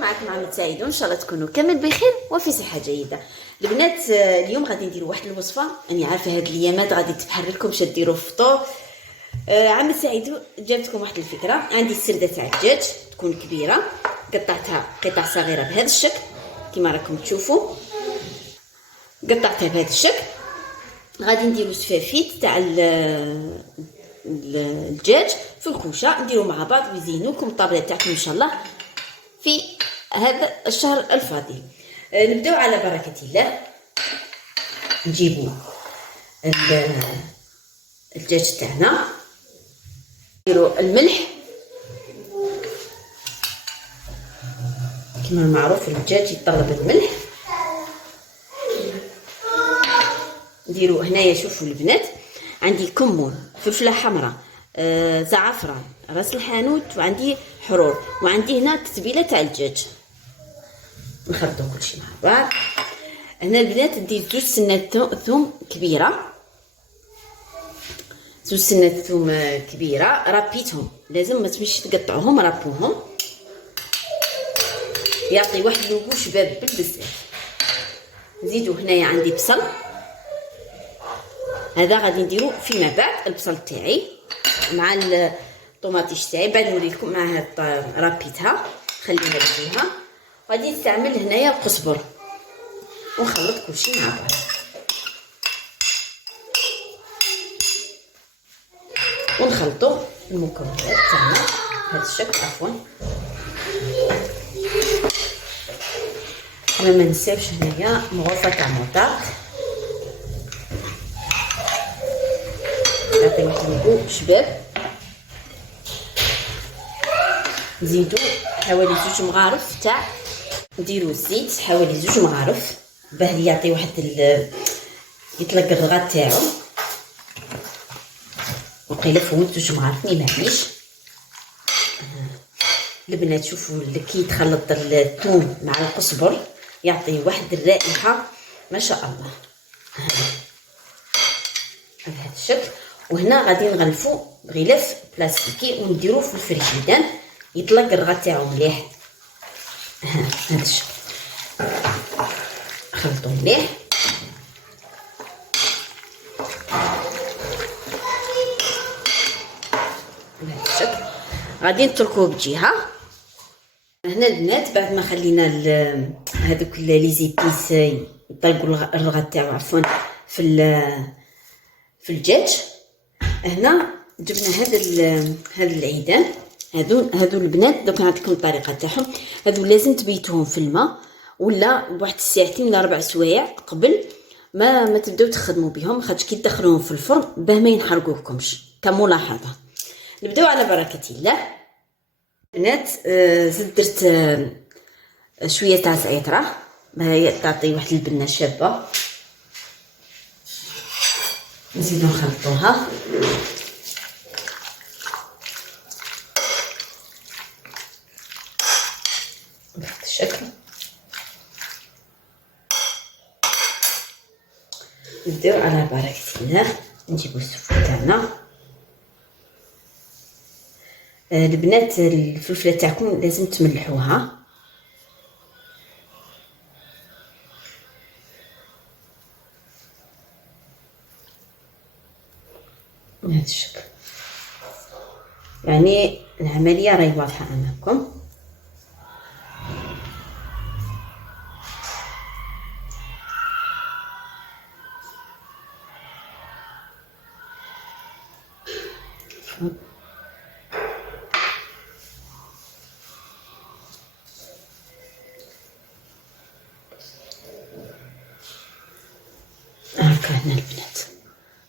معكم عمل سعيد وان شاء الله تكونوا كامل بخير وفي صحه جيده. البنات اليوم غادي نديروا واحد الوصفه، راني عارفه هاد الايامات غادي تبحر لكم باش ديروا فطور. عمل سعيد جابت لكم واحد الفكره. عندي السرده تاع الدجاج تكون كبيره، قطعتها قطع صغيره بهذا الشكل كما راكم تشوفوا، قطعتها بهذا الشكل. غادي نديروا سفافيت تاع الدجاج في الكوشه، نديروا مع بعض ويزينوكم الطابله تاعكم ان شاء الله في هذا الشهر الفاضل. نبداو على بركه الله. نجيبوا الدجاج تاعنا، نديروا الملح كما معروف الدجاج يتطلب الملح. نديروا هنايا شوفوا البنات، عندي كمون، فلفله حمراء، زعفران، راس الحانوت، وعندي حرور، وعندي هنا التتبيله تاع الدجاج. نخلطوا كلشي مع بعض. هنا البنات ديت 2 سنات ثوم كبيره، 2 سنات ثوم كبيره ربيتهم، لازم ما تمشي تقطعوهم، ربوهم يعطي واحد اللوغو شباب بالبزاف. نزيدوا هنايا عندي بصل، هذا غادي نديرو فيما بعد البصل تاعي مع الطوماطيش تاعي، بعد نوريكم معها ربيتها خلينا بجهه. غادي نستعمل هنايا القزبر ونخلط كلشي مع بعض. ونخلطوا المكونات تاعنا بهذا الشكل. عفوا انا ما نساوش هنايا مغرفه تاع موطات، يعطي واحد اللوغو شباب. نزيدو حوالي 2 مغارف تاع، نديرو الزيت حوالي 2 مغارف باه يعطي واحد يطلق الرغاد تاعو. وقيله فوت 2 مغارف مي معليش. البنات شوفوا كي يتخلط الثوم مع القزبر يعطي واحد الرائحه ما شاء الله بهذا الشكل. وهنا غادي نغلفو بغلاف بلاستيكي ونديروه في الفريجيدان يطلق الرغد تاعو مليح. هذا الشكل خلطو مليح. بهذا الشكل غادي نتركوه بجهه. هنا البنات بعد ما خلينا هذوك لي زيبيس يطلقوا الرغد تاعو عفوا في الدجاج، هنا جبنا هذا العيدان. هذو البنات دوك نعطيكم الطريقه تاعهم. هذو لازم تبيتوهم في الماء ولا بواحد الساعتين ولا 4 سوايع قبل ما تبداو تخدموا بهم، خاطر كي تدخلوهم في الفرن باه ما ينحرقوكمش كملاحظه. نبداو على بركه الله. بنات زدت درت شويه تاع زعتره باه تعطي واحد البنه شابه. نزيدو نخلطوها بهذا الشكل. نبداو على بركة الله. نجيبو السفود تاعنا. البنات الفلفله تاعكم لازم تملحوها. بهذا الشكل يعني العمليه راهي واضحه امامكم. هاكا هنا البنات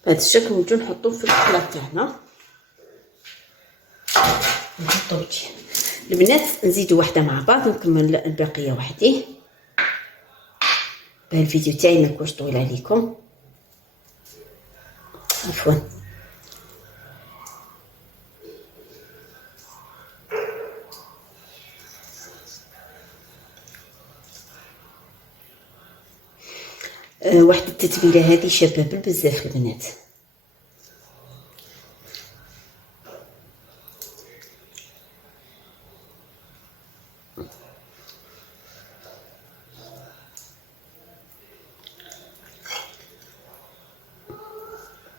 بهذا الشكل نجو نحطوه في الخلاط تاعنا. نحطو وجه البنات، نزيدو واحده مع بعض نكمل الباقيه وحدي باه الفيديو تاعي ما يكونش طويل عليكم. عفوا واحد التتبيله هذه شابه بزاف البنات.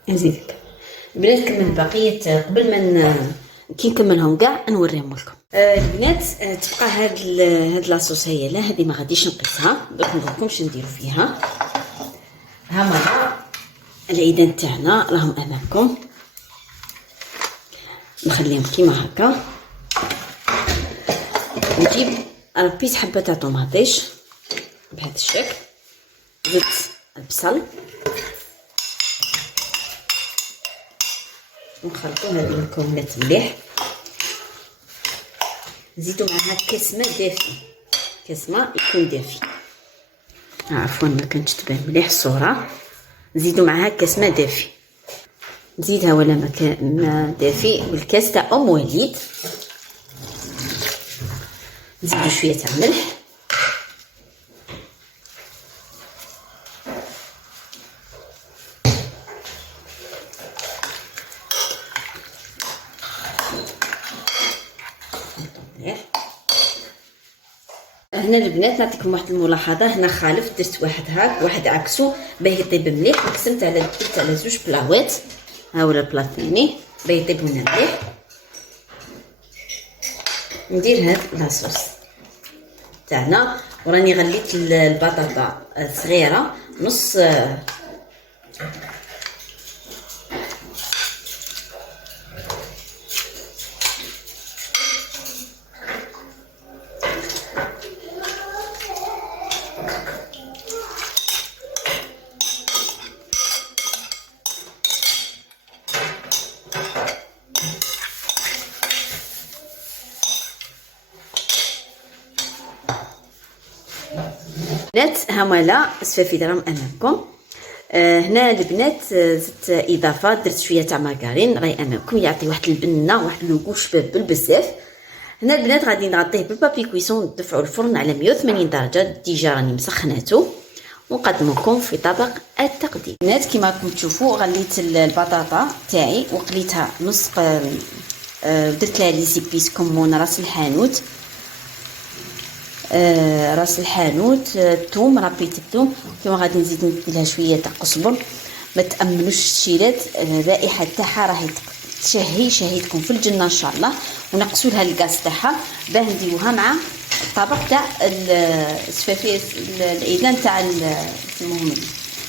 نزيدك البنات. كمل بقيه قبل ما كي نكملهم كاع نوريهم لكم. البنات تبقى هاد لاصوص هي لا هذه ما غاديش نقيسها، دوك نقولكم شنو نديرو فيها. ها مرة العيدان تاعنا راهم امامكم، نخليهم كيما هكا. نجيب ربيت حبه تاع طوماطيش بهذا الشكل، زدت البصل ونخلطوا هذه المكونات مليح. نزيدوا معها كاس ماء دافي، كاس ماء يكون دافي. عفوا ما كانتش تبان مليح الصوره. نزيدوا معها كاس ماء دافي، نزيدها ولا ماء دافي والكاس تاع ام وليد. نزيدوا شويه تاع ملح، هنا البنات نعطيكم واحد الملاحظه. هنا خالف درت واحد هاك واحد عكسو باه يطيب مليح، قسمت على زوج بلاوات. ها هو البلا الثاني باه يطيب لنا مليح. ندير هاد لاصوص تاعنا وراني غليت البطاطا صغيره نص البنات. هما السفافي راهم امامكم. هنا البنات زدت اضافه، درت شويه تاع مارغرين راهي امامكم، يعطي واحد البنه واحد لوغو شباب بزاف. هنا البنات غادي نغطيه بالبابي كويسون، ندفعوا الفرن على 180 درجه. ديجا راني مسخناتو ونقدمكم في طبق التقديم. البنات كيما راكم تشوفوا غليت البطاطا تاعي وقليتها نص، درت لها لي زيبيس كمون، راس الحانوت، راس الحانوت، الثوم، ربيت الثوم. ثم غادي نزيد ندير لها شويه تاع قزبر. ما تاملوش الشيلات، الرائحه تاعها راهي شهيتكم في الجنه ان شاء الله. ونقصوا لها الغاز تاعها باه نديروها مع الطبق تاع السفافي العيدان تاع اسمهم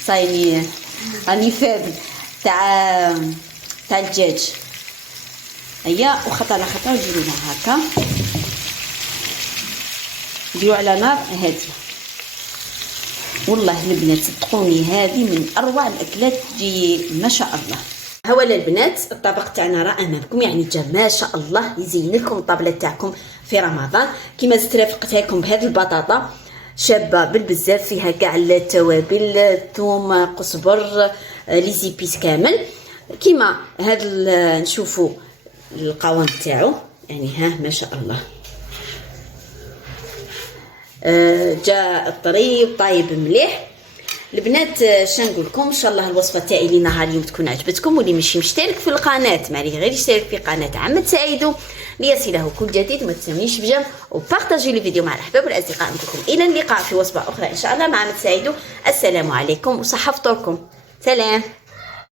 صايني راني فابل تاع الدجاج. هيا وخطره على خطره نديرو لها هكا، نديرو على نار هاديه. والله البنات صدقوني هذه من اروع الاكلات تجي ما شاء الله. ها ولا البنات الطبق تاعنا راه امامكم، يعني جا ما شاء الله يزين لكم الطابله تاعكم في رمضان. كيما زدت رافقتها لكم بهذه البطاطا شابه بالبزاف، فيها كاع التوابل، الثوم، قزبر، لي زيبيس كامل. كيما هذا نشوفوا القوام تاعو، يعني ها ما شاء الله جاء طري وطايب مليح. البنات شنقول لكم، ان شاء الله الوصفه تاعي لنهار اليوم تكون عجبتكم، واللي ماشي مشترك في القناه ما عليه غير يشترك في قناه عمد سعيدو ليصله كل جديد. وما تنسونيش بجنب وبارطاجيو الفيديو مع الاحباب والاصدقاء. نقولكم الى اللقاء في وصفه اخرى ان شاء الله مع عمد سعيدو. السلام عليكم وصحه فطوركم. سلام.